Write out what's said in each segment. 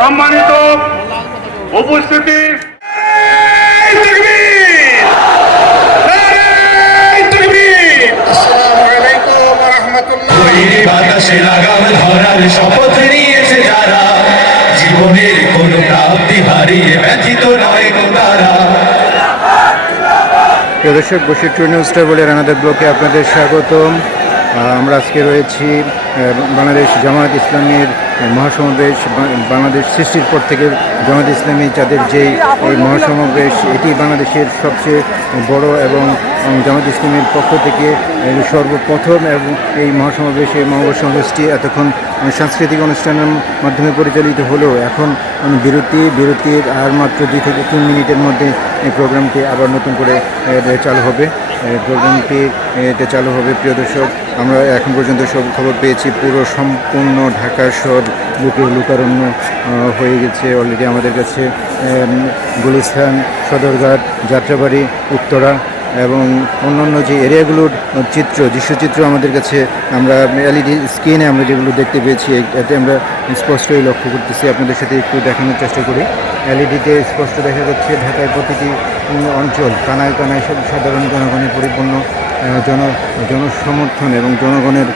সম্মানিত উপস্থিতি, শপথ নিয়েছে যারা, জীবনের কোন প্রাপ্তি হারিয়ে ব্যথিত নয় গো তারা। প্রিয় দর্শক, বশির টু নিউজ ট্রাভেলের আনাদার ব্লকে আপনাদের স্বাগতম। আমরা আজকে রয়েছি বাংলাদেশ জামায়াত ইসলামীর মহাসমাবেশ। বাংলাদেশ সৃষ্টির পর থেকে জামায়াত ইসলামী যাদের যেই এই মহাসমাবেশ, এটি বাংলাদেশের সবচেয়ে বড় এবং জামায়াত ইসলামীর পক্ষ থেকে সর্বপ্রথম এবং এই মহাসমাবেশটি এতক্ষণ সাংস্কৃতিক অনুষ্ঠানের মাধ্যমে পরিচালিত হলেও এখন বিরতির আর মাত্র 2 থেকে 3 মিনিটের মধ্যে এই প্রোগ্রামটি আবার নতুন করে চালু হবে। প্রোগ্রামটি চালু হবে। প্রিয় দর্শক, আমরা এখন পর্যন্ত সব খবর পেয়েছি, পুরো সম্পূর্ণ ঢাকা শহর বুকে লোকারণ্য হয়ে গেছে অলরেডি আমাদের কাছে। গুলিস্তান, সদরঘাট, যাত্রাবাড়ি, উত্তরা এবং অন্যান্য যে এরিয়াগুলোর দৃশ্যচিত্র আমাদের কাছে আমরা এলইডি স্ক্রিনে আমরা যেগুলো দেখতে পেয়েছি, এতে আমরা স্পষ্টই লক্ষ্য করতেছি। আপনাদের সাথে একটু দেখানোর চেষ্টা করি। এলইডিতে স্পষ্ট দেখা যাচ্ছে ঢাকায় প্রতিটি অঞ্চল কানায় কানায় সাধারণ জনগণের পরিপূর্ণ জনসমর্থন এবং জনগণের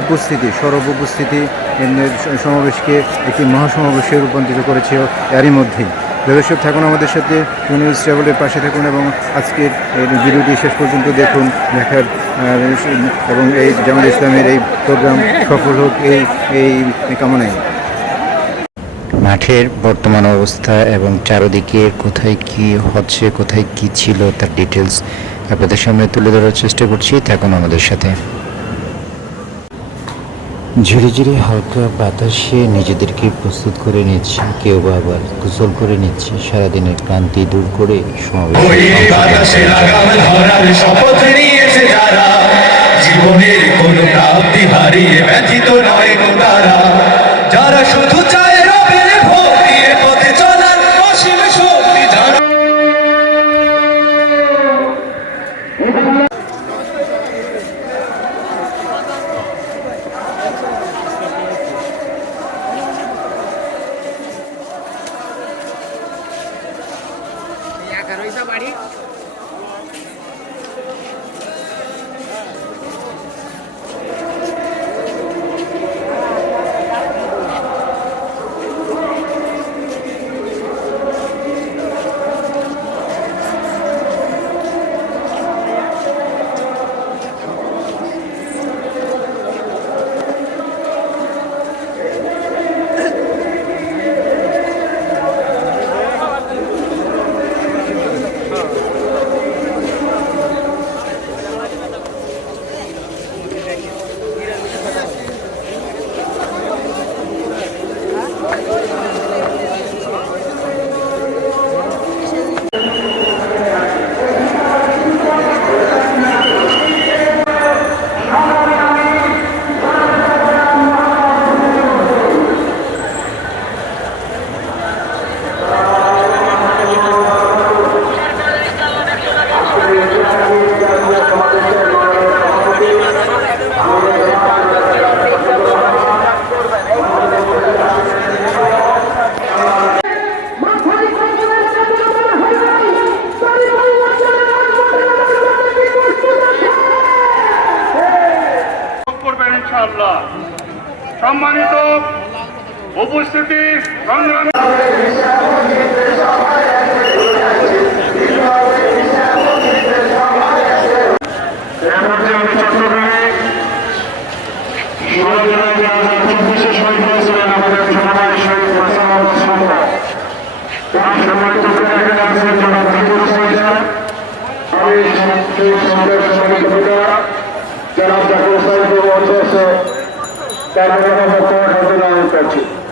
উপস্থিতি, সরব উপস্থিতি সমাবেশকে একটি মহাসমাবেশে রূপান্তরিত করেছে এরই মধ্যেই। দর্শক, থাকুন আমাদের সাথে, নিউজ ট্রাভেলের পাশে থাকুন এবং আজকের ভিডিওটি শেষ পর্যন্ত দেখার এবং এই জামায়াত ইসলামের এই প্রোগ্রাম সফল হোক এই কামনায়। মাঠের বর্তমান অবস্থা এবং চারদিকে কোথায় কি হচ্ছে, কোথায় কি ছিল তার ডিটেলস আপনাদের সামনে তুলে ধরার চেষ্টা করছি। থাকুন আমাদের সাথে। ঝিরিঝিরি হালকা বাতাসে নিজেদেরকে প্রস্তুত করে নিচ্ছি, কেউ বা আবার গোসল করে নিচ্ছি সারাদিনের ক্লান্তি দূর করে শপথ নিয়েছে যারা, জীবনের কোন প্রাপ্তি হারিয়ে ব্যথিত নয় গো তারা। যারা শুধু চায় রবের ভোগ দিয়ে পথে চলার অসীম শক্তি, যারা সম্মানিত উপস্থিতি, সংগ্রামী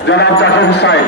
জনাব জাকির হুসাইন।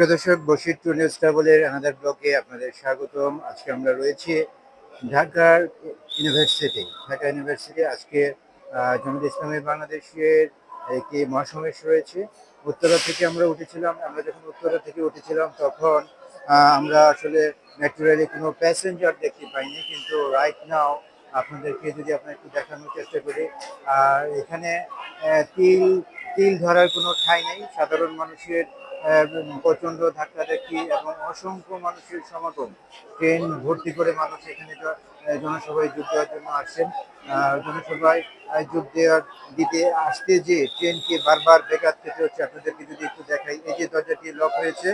প্রিয় দর্শক, বশির টু নিউজ ট্রাভেলের আনাদার ব্লকে আপনাদের স্বাগতম। আজকে আমরা রয়েছি ঢাকার ইউনিভার্সিটি। ঢাকা ইউনিভার্সিটি আজকে জামায়াত ইসলামী বাংলাদেশের একটি মহাসমাবেশ রয়েছে। উত্তরা থেকে আমরা উঠেছিলাম। আমরা যখন উত্তরা থেকে উঠেছিলাম তখন আমরা আসলে মেট্রো রেলে কোনো প্যাসেঞ্জার দেখতে পাইনি, কিন্তু রাইট নাও আপনাদেরকে যদি আপনার একটু দেখানোর চেষ্টা করি, আর এখানে তিল তিল ধরার কোনো ঠাঁই নেই। সাধারণ মানুষের প্রচণ্ড ধাক্কাধাক্কি এবং অসংখ্য মানুষের সমাগম। ট্রেন ভর্তি করে মানুষ এখানে জনসভায় যোগ দেওয়ার জন্য আসছেন। জনসভায় যোগ দিতে আসতে যে ট্রেনকে বারবার ব্যাঘাত খেতে হচ্ছে। আপনাদেরকে যদি একটু দেখাই, এই যে দরজাটি লক হয়েছে,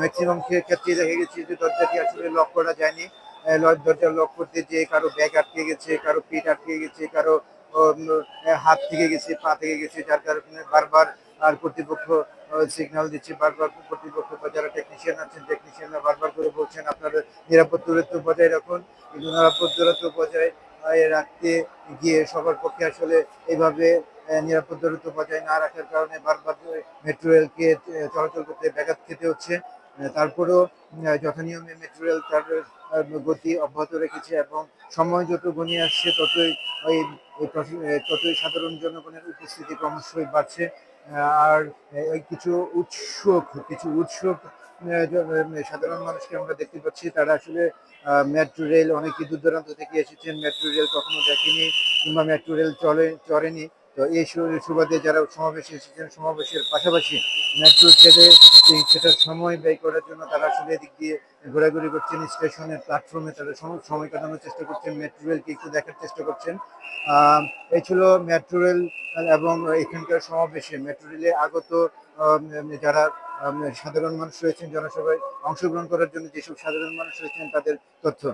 ম্যাক্সিমাম ক্ষেত্রে দেখা গেছে যে দরজাটি আসলে লক করা যায়নি। দরজা লক করতে যে কারো ব্যাগ আটকে গেছে, কারো পিঠ আটকে গেছে, কারো হাত থেকে গেছে, পা থেকে গেছে, যার কারণে বারবার আর কর্তৃপক্ষ সিগন্যাল দিচ্ছে। বারবার কর্তৃপক্ষ বা যারা টেকনিশিয়ান আছেন, টেকনিশিয়ানরা বারবার করে বলছেন আপনারা নিরাপদ দূরত্ব বজায় রাখুন। কিন্তু নিরাপদ দূরত্ব বজায় রাখতে গিয়ে সবার পক্ষে আসলে এইভাবে নিরাপদ দূরত্ব বজায় না রাখার কারণে বারবার মেট্রো রেলকে চলাচল করতে ব্যাঘাত খেতে হচ্ছে। তারপরেও যথানিয়মে মেট্রো রেল তার গতি অব্যাহত রেখেছে এবং সময় যত ঘনিয়ে আসছে ততই সাধারণ জনগণের উপস্থিতি ক্রমশই বাড়ছে। আর কিছু উৎসুক সাধারণ মানুষকে আমরা দেখতে পাচ্ছি। তারা আসলে মেট্রো রেল অনেকে দূর দূরান্ত থেকে এসেছেন, মেট্রো রেল কখনো দেখেনি কিংবা মেট্রো রেল চড়েনি। তো এই সুবাদে যারা সমাবেশে এসেছেন, সমাবেশের পাশাপাশি মেট্রো ট্রেনে সেটার সময় ব্যয় করার জন্য তারা আসলে এদিক দিয়ে ঘোরাঘুরি করছেন। স্টেশনের প্ল্যাটফর্মে তারা সময় কাটানোর চেষ্টা করছেন, মেট্রো রেলকে একটু দেখার চেষ্টা করছেন। এই ছিল মেট্রো রেল এবং এখানকার সমাবেশে মেট্রো রেলে আগত যারা সাধারণ মানুষ রয়েছেন, জনসভায় অংশগ্রহণ করার জন্য যেসব সাধারণ মানুষ রয়েছেন তাদের তথ্য।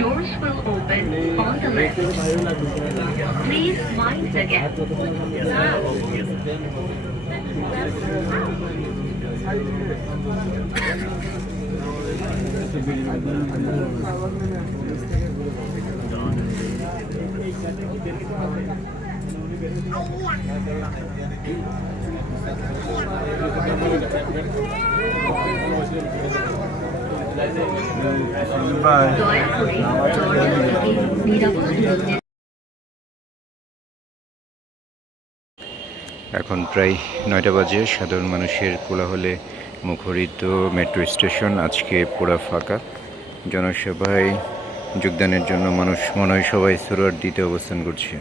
Doors will open on the left. Please mind the gap. দয়া করে দরজাগুলোকে নিরাপদ দূরত্বে। এখন প্রায় 9টা বাজে। সাধারণ মানুষের কোলাহলে মুখরিত মেট্রো স্টেশন আজকে পুরা ফাঁকা। জনসভায় যোগদানের জন্য মানুষ মনে হয় সবাই সুরাট দিতে অবস্থান করছে।